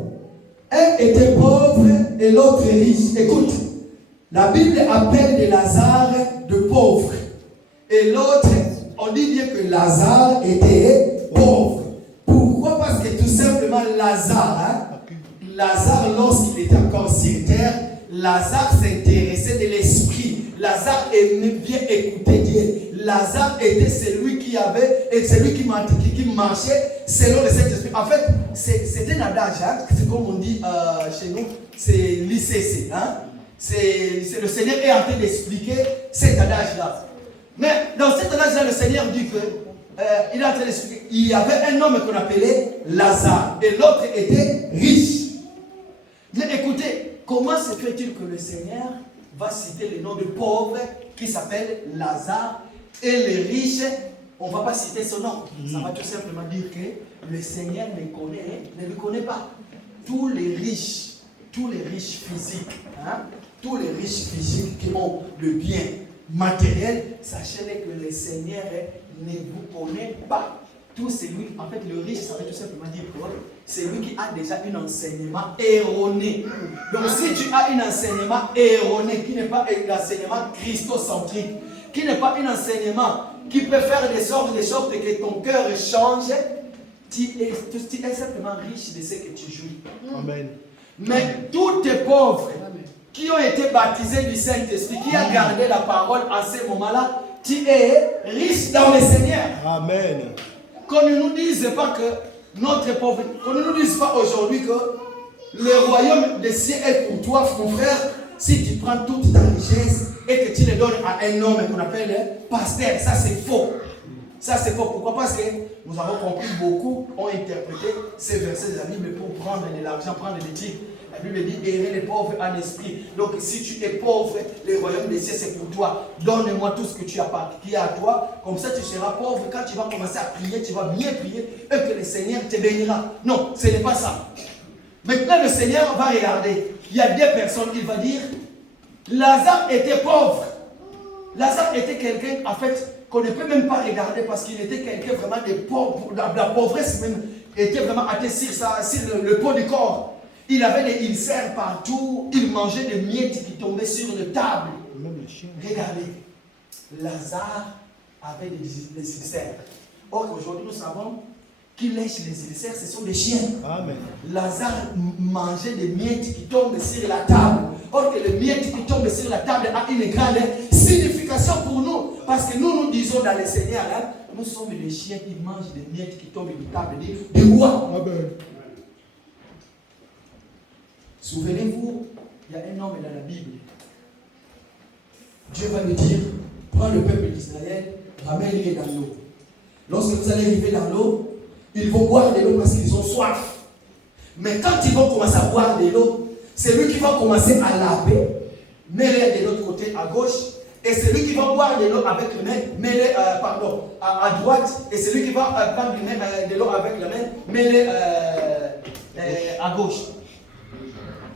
Un était pauvre et l'autre riche. Écoute, la Bible appelle de Lazare de pauvre. Et l'autre, on dit bien que Lazare était pauvre. Pourquoi? Parce que tout simplement Lazare, Lazare, lorsqu'il était encore sur terre, Lazare s'intéressait de l'esprit. Lazare aimait bien écouter Dieu. Lazare était celui qui avait, et celui qui marchait selon le Saint-Esprit. En fait, c'est un adage, hein? C'est comme on dit chez nous, c'est l'ICC. Hein? C'est le Seigneur est en train d'expliquer cet adage-là. Mais dans cet adage-là, le Seigneur dit que il est en train d'expliquer. Il y avait un homme qu'on appelait Lazare, et l'autre était riche. Mais écoutez, comment se fait-il que le Seigneur va citer le nom de pauvre qui s'appelle Lazare, et les riches, on ne va pas citer son nom. Ça va tout simplement dire que le Seigneur ne le connaît pas. Tous les riches physiques, hein, tous les riches physiques qui ont le bien matériel, sachez que le Seigneur ne vous connaît pas. Tout celui, en fait, le riche, ça veut tout simplement dire que c'est lui qui a déjà un enseignement erroné. Donc, si tu as un enseignement erroné, qui n'est pas un enseignement christocentrique, qui n'est pas un enseignement qui peut faire de sorte que ton cœur change, tu es simplement riche de ce que tu jouis. Amen. Mais tous tes pauvres qui ont été baptisés du Saint-Esprit, qui a gardé la parole à ce moment-là, tu es riche dans le Seigneur. Amen. Qu'on ne nous dise pas que notre pauvreté, qu'on ne nous dise pas aujourd'hui que le royaume des cieux est pour toi, mon frère, si tu prends toute ta richesse et que tu les donnes à un homme qu'on appelle pasteur, ça c'est faux. Ça c'est faux. Pourquoi? Parce que nous avons compris, beaucoup ont interprété ces versets de la Bible pour prendre de l'argent, prendre des titres. La Bible dit errer les pauvres en esprit. Donc si tu es pauvre, le royaume des cieux c'est pour toi. Donne-moi tout ce que tu as qui est à toi. Comme ça tu seras pauvre. Quand tu vas commencer à prier, tu vas bien prier et que le Seigneur te bénira. Non, ce n'est pas ça. Maintenant le Seigneur va regarder. Il y a des personnes, il va dire, Lazare était pauvre. Lazare était quelqu'un, en fait, qu'on ne peut même pas regarder parce qu'il était quelqu'un vraiment de pauvre. La pauvresse même était vraiment attachée sur le pot du corps. Il avait des ulcères partout. Il mangeait des miettes qui tombaient sur la table. Regardez, Lazare avait des ulcères. Or, aujourd'hui, nous savons qui lèche les ulcères, ce sont des chiens. Amen. Lazare mangeait des miettes qui tombent sur la table. Or que les miettes qui tombent sur la table a une grande signification pour nous. Parce que nous disons dans le Seigneur, hein, nous sommes des chiens qui mangent des miettes qui tombent de la table des rois. Amen. Souvenez-vous, il y a un homme dans la Bible. Dieu va lui dire, prends le peuple d'Israël, ramène-les dans l'eau. Lorsque vous allez arriver dans l'eau, ils vont boire de l'eau parce qu'ils ont soif. Mais quand ils vont commencer à boire de l'eau, c'est lui qui va commencer à laver, mets-les de l'autre côté à gauche, et c'est lui qui va boire de l'eau avec les mains, mets-les à droite, et c'est lui qui va prendre de l'eau avec la main, mets-les à gauche.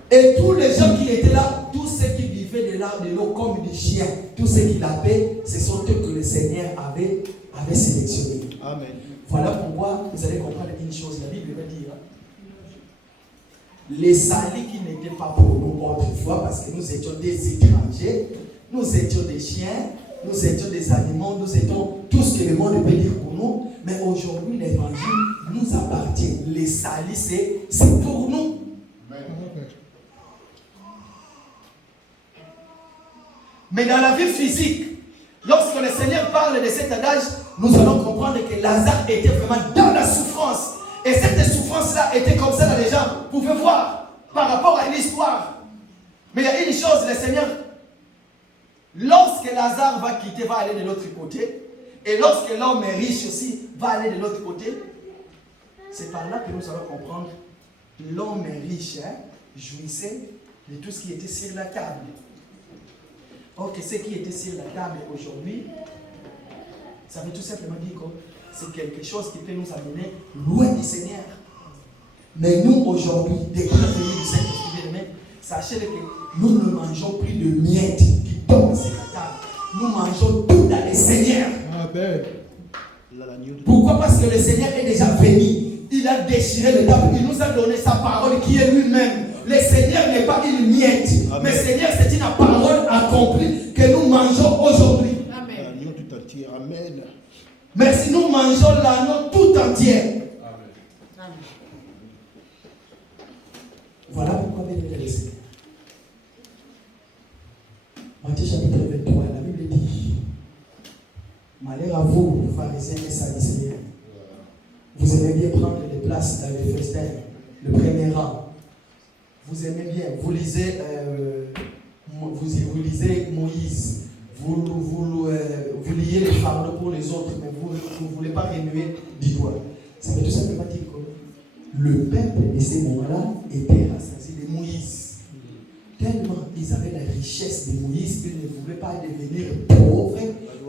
Et tous les gens qui étaient là, tous ceux qui vivaient de l'eau comme des chiens, tous ceux qui lavaient, ce sont eux que le Seigneur avait sélectionnés. Amen. Voilà pourquoi vous allez comprendre une chose. La Bible va dire, les salis qui n'étaient pas pour nous autrefois, parce que nous étions des étrangers, nous étions des chiens, nous étions des animaux, nous étions tout ce que le monde peut dire pour nous, mais aujourd'hui l'évangile nous appartient. Les salis, c'est pour nous. Mais dans la vie physique, lorsque le Seigneur parle de cet adage, nous allons comprendre que Lazare était vraiment dans la souffrance. Et cette souffrance-là était comme ça dans les gens. Vous pouvez voir par rapport à l'histoire. Mais il y a une chose, le Seigneur, lorsque Lazare va quitter, va aller de l'autre côté, et lorsque l'homme est riche aussi, va aller de l'autre côté, c'est par là que nous allons comprendre l'homme riche jouissait de tout ce qui était sur la table. Or que ce qui était sur la table aujourd'hui, ça veut tout simplement dire que c'est quelque chose qui peut nous amener loin du Seigneur. Mais nous aujourd'hui, dès qu'on a venu du Saint-Esprit, sachez que nous ne mangeons plus de miettes qui tombent sur la table. Nous mangeons tout dans le Seigneur. Amen. Pourquoi? Parce que le Seigneur est déjà venu. Il a déchiré le table. Il nous a donné sa parole qui est lui-même. Le Seigneur n'est pas une miette. Amen. Mais le Seigneur, c'est une parole accomplie que nous mangeons aujourd'hui. Amen. L'agneau tout entier. Amen. Mais si nous mangeons l'agneau tout entier. Amen. Voilà pourquoi bien aimé le Seigneur. Matthieu chapitre 23, la Bible dit: malheur à vous, pharisiens et sadducéens. Vous aimez bien prendre les places dans les festins, le premier rang. Vous aimez bien, vous lisez Moïse, vous liez les fardeaux pour les autres, mais vous ne voulez pas remuer du doigt. Ça veut tout simplement dire que le peuple de ces moments-là était rassasié de Moïse. Tellement ils avaient la richesse de Moïse qu'ils ne voulaient pas devenir pauvres,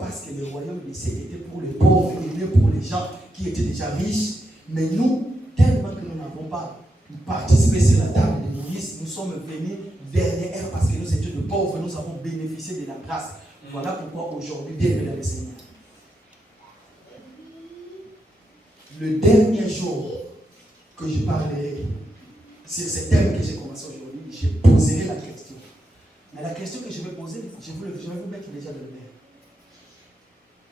parce que le royaume des cieux était pour les pauvres et non pour les gens qui étaient déjà riches. Mais nous, tellement que nous n'avons pas participé sur la table de Moïse, nous sommes venus derrière parce que nous étions de pauvres, nous avons bénéficié de la grâce. Voilà pourquoi aujourd'hui, bienvenue dans le Seigneur. Le dernier jour que je parlerai sur ce thème que j'ai commencé aujourd'hui, je poserai la question. Mais la question que je vais poser, je vais vous mettre déjà dans le mer.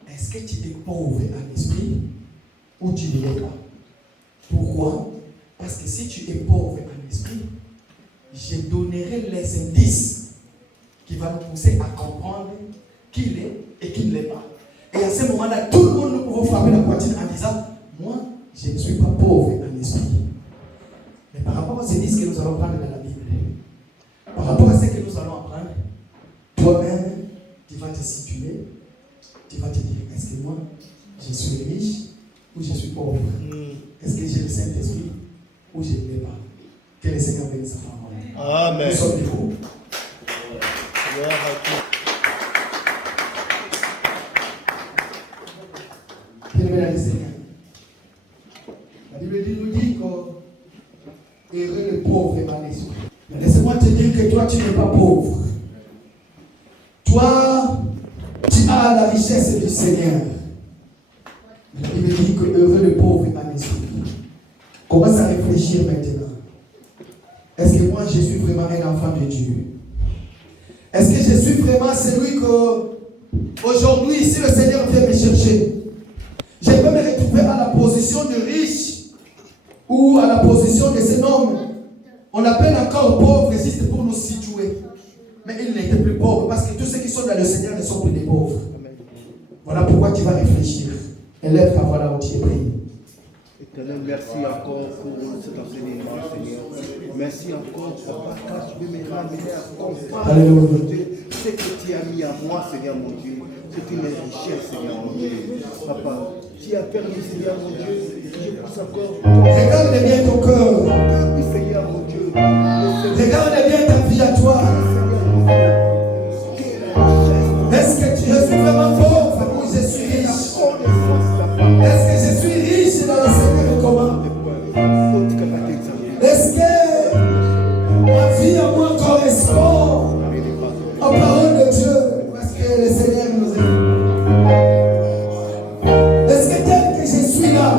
Est-ce que tu es pauvre en esprit ou tu ne l'es pas? Pourquoi? Parce que si tu es pauvre en esprit, je donnerai les indices qui vont nous pousser à comprendre qui il est et qui ne l'est pas. Et à ce moment-là, tout le monde nous pouvons frapper la poitrine en disant: moi, je ne suis pas pauvre en esprit. Mais par rapport aux indices que nous allons prendre dans la Bible, par rapport à ce que nous allons apprendre, tu vas te dire, est-ce que moi, je suis riche ou je suis pauvre? Est-ce que j'ai le Saint-Esprit ou je ne l'ai pas? Que le Seigneur bénisse sa parole. Amen. Nous sommes debout. Bien-aimé Seigneur. La Bible nous dit que heureux le pauvre est mal l'esprit. Mais laisse-moi te dire que toi, tu n'es pas pauvre. Toi, tu as la richesse du Seigneur. Mais la Bible dit que heureux le pauvre est mal l'esprit. Commence à réfléchir maintenant. Est-ce que moi, je suis vraiment un enfant de Dieu? Est-ce que je suis vraiment celui que, aujourd'hui, si le Seigneur vient me chercher, je peux me retrouver à la position de riche ou à la position de cet homme? On appelle encore pauvre juste pour nous situer. Mais il n'était plus pauvre parce que tous ceux qui sont dans le Seigneur ne sont plus des pauvres. Voilà pourquoi tu vas réfléchir. Élève ta voix là où tu es prié. Éternel, merci encore pour cet enseignement, Seigneur. Merci encore, Papa, car tu veux me ramener à comprendre ce que tu as mis à moi, Seigneur mon Dieu. C'est une richesse, Seigneur mon Dieu. Papa, tu as permis, Seigneur mon Dieu, je pousse encore. Regarde bien ton cœur. Oui, Seigneur mon Dieu. Regarde bien ta vie à toi. Est-ce que je suis vraiment pauvre ou je suis riche? Est-ce que je suis riche dans le Seigneur ou comment? Est-ce que ma vie à moi correspond aux paroles de Dieu? Parce que le Seigneur nous aime. Est-ce que tel que je suis là,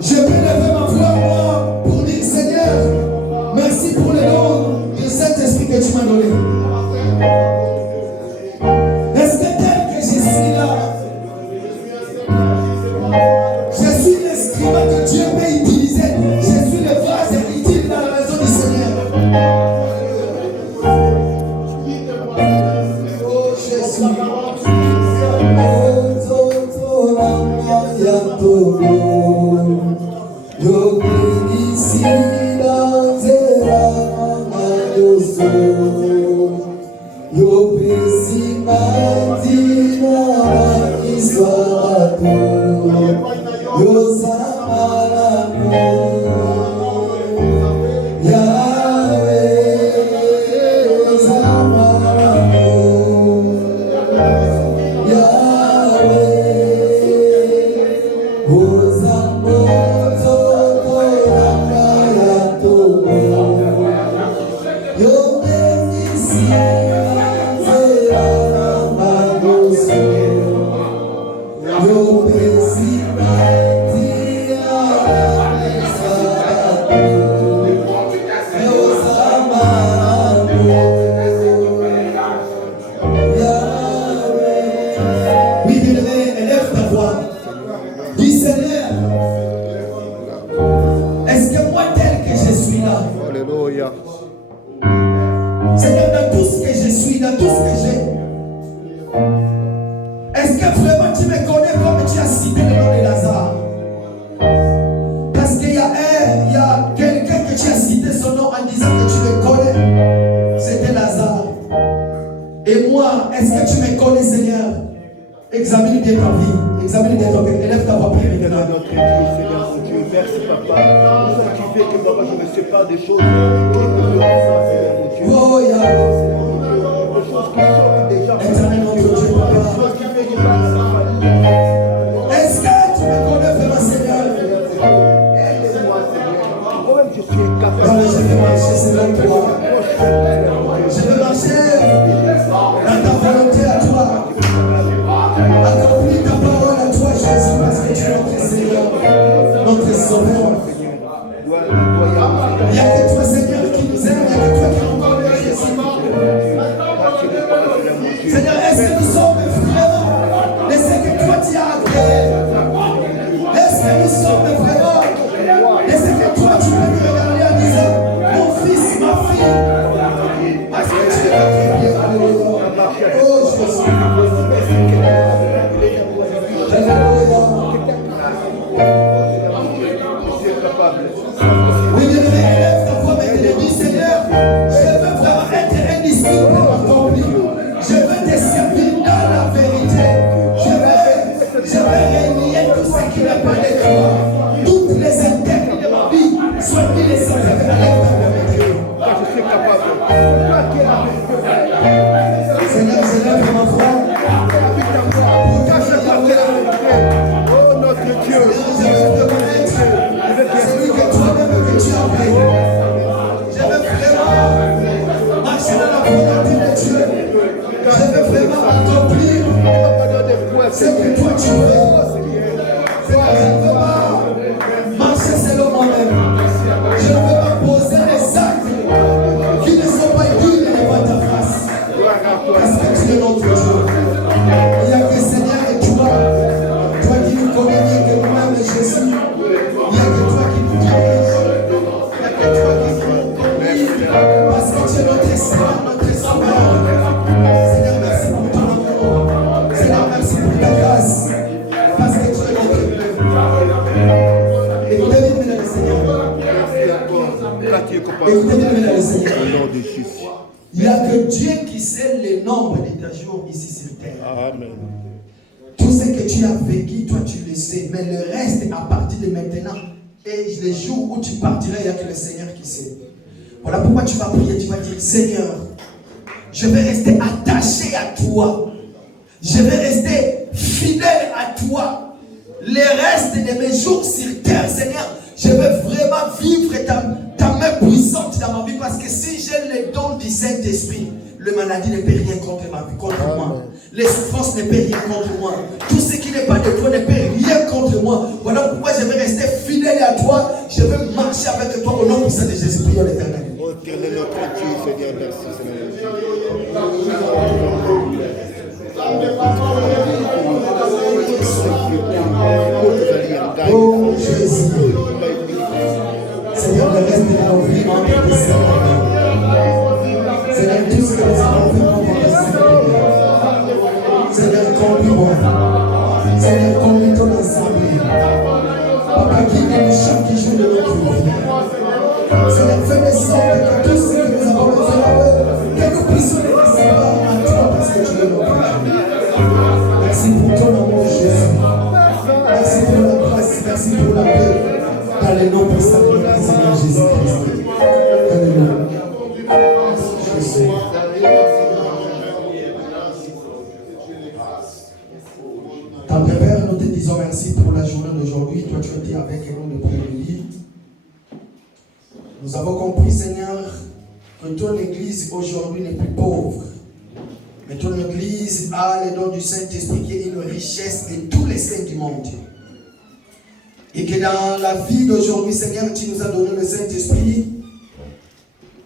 je peux lever ma voix moi pour dire Seigneur, merci pour le don de cet esprit que tu m'as donné. Est-ce que tel que je suis là, je suis l'escrivain que Dieu peut utiliser. Je suis le vase utile dans la maison du Seigneur. Oh Jésus. Seigneur, dans tout ce que je suis, dans tout ce que j'ai, est-ce que vraiment tu me connais comme tu as cité le nom de Lazare? Parce qu'il y a quelqu'un que tu as cité son nom en disant que tu le connais. C'était Lazare. Et moi, est-ce que tu me connais, Seigneur? Examine bien ta vie. Examine bien ton cœur. Élève ta voix pour lui maintenant. Seigneur mon Dieu, merci Papa. Pour ça qui fait que Papa, je me sépare des choses qui me Seigneur mon Dieu. Oh, des choses qui sont déjà éternel notre Dieu, Papa. Est-ce que tu me connais vraiment, Seigneur? Aide-moi, Seigneur. Moi-même, je suis incapable. Je vais marcher selon toi. Je vais marcher dans ta volonté à toi. Accomplis ta parole à toi, Jésus, parce que tu es notre Seigneur, notre Sauveur. Il n'y a que toi, Seigneur, qui nous aime. Il n'y a que toi qui nous connais, Jésus. Seigneur, ce que toi tu veux. Seigneur, je ne veux pas marcher selon moi-même. Je ne veux pas poser des actes qui ne sont pas dignes devant ta face. Parce que tu es notre Dieu. Il n'y a que Seigneur et toi qui nous connais mieux que nous-mêmes, Jésus. Il n'y a que toi qui nous dirige. Il n'y a que toi qui nous conduit. Parce que tu es notre espoir, notre sauveur. Seigneur, merci pour ton amour. Seigneur, merci pour ta grâce. Parce que tu es notre Dieu. Écoutez bien, mesdames et seigneurs. Écoutez bien, mesdames et seigneurs. Il n'y a que Dieu qui sait le nombre de tes jours ici sur terre. Amen. Tout ce que tu as vécu, toi tu le sais. Mais le reste, à partir de maintenant, et les jours où tu partiras, il n'y a que le Seigneur qui sait. Voilà pourquoi tu vas prier, tu vas dire, Seigneur, je vais rester attaché à toi. Je vais rester fidèle à toi. Le reste de mes jours sur terre, Seigneur, je vais vraiment vivre ta main puissante dans ma vie. Parce que si j'ai le don du Saint-Esprit, le maladie ne peut rien contre ma vie, contre moi. Les souffrances ne peuvent rien contre moi. Tout ce qui n'est pas de toi ne peut rien contre moi. Voilà pourquoi je vais rester fidèle à toi. Je vais marcher avec toi au nom puissant de Jésus. Prions l'Éternel. Oh, éternel notre Dieu, Seigneur, merci, Seigneur. Oh Jésus. Seigneur, le reste de nos vies entre tes mains. Seigneur, tout ce que nous avons fait entre tes mains. Seigneur, conduis-moi. Seigneur, conduis ton assemblée. Papa, guide-nous chaque jour de notre vie. Seigneur, fais de sorte que tout ce que nous avons besoin, que nous puissions les recevoir à toi parce que tu es notre Dieu. Merci pour ton amour, Jésus. Merci pour la grâce, merci pour la paix. Dans le nom puissant de notre Seigneur Jésus-Christ. Alléluia. Jésus. Tendre Père, nous te disons merci pour la journée d'aujourd'hui. Toi, tu étais avec nous depuis le lit. Nous avons compris, Seigneur, que ton Église aujourd'hui n'est plus pauvre. Mais ton Église a le don du Saint-Esprit qui est une richesse de tous les saints du monde. Et que dans la vie d'aujourd'hui, Seigneur, tu nous as donné le Saint-Esprit.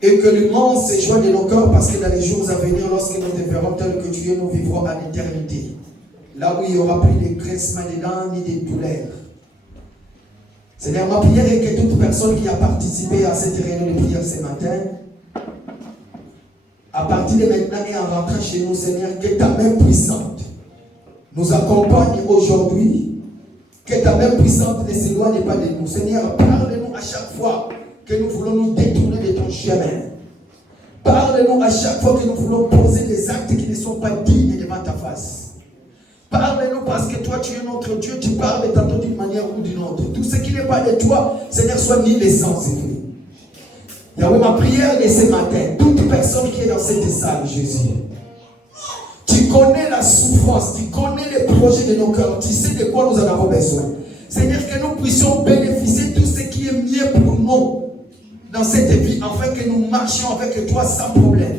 Et que le monde se joie de nos cœurs parce que dans les jours à venir, lorsque nous te verrons tel que tu es, nous vivrons à l'éternité. Là où il n'y aura plus de grincement de dents ni de douleurs. Seigneur, ma prière est que toute personne qui a participé à cette réunion de prière ce matin, à partir de maintenant et en rentrant chez nous, Seigneur, que ta main puissante nous accompagne aujourd'hui. Que ta main puissante ne s'éloigne pas de nous. Seigneur, parle-nous à chaque fois que nous voulons nous détourner de ton chemin. Parle-nous à chaque fois que nous voulons poser des actes qui ne sont pas dignes devant ta face. Parle-nous parce que toi tu es notre Dieu, tu parles tantôt d'une manière ou d'une autre. Tout ce qui n'est pas de toi, Seigneur, soit ni l'essence. Yahweh, ma prière de ce matin, toute personne qui est dans cette salle, Jésus, tu connais la souffrance, tu connais les projets de nos cœurs, tu sais de quoi nous en avons besoin. Seigneur, que nous puissions bénéficier de tout ce qui est mieux pour nous dans cette vie, afin que nous marchions avec toi sans problème.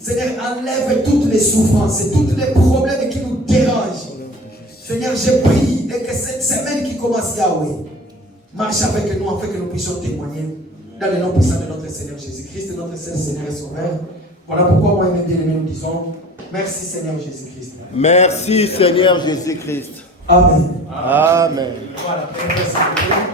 Seigneur, enlève toutes les souffrances et tous les problèmes qui nous dérangent. Seigneur, je prie et que cette semaine qui commence, Yahweh, marche avec nous afin que nous puissions témoigner dans le nom puissant de notre Seigneur Jésus-Christ, notre seul Seigneur et Sauveur. Voilà pourquoi moi et mes bien-aimés nous disons merci Seigneur Jésus-Christ. Merci Seigneur Jésus-Christ. Amen. Amen. Voilà, merci beaucoup.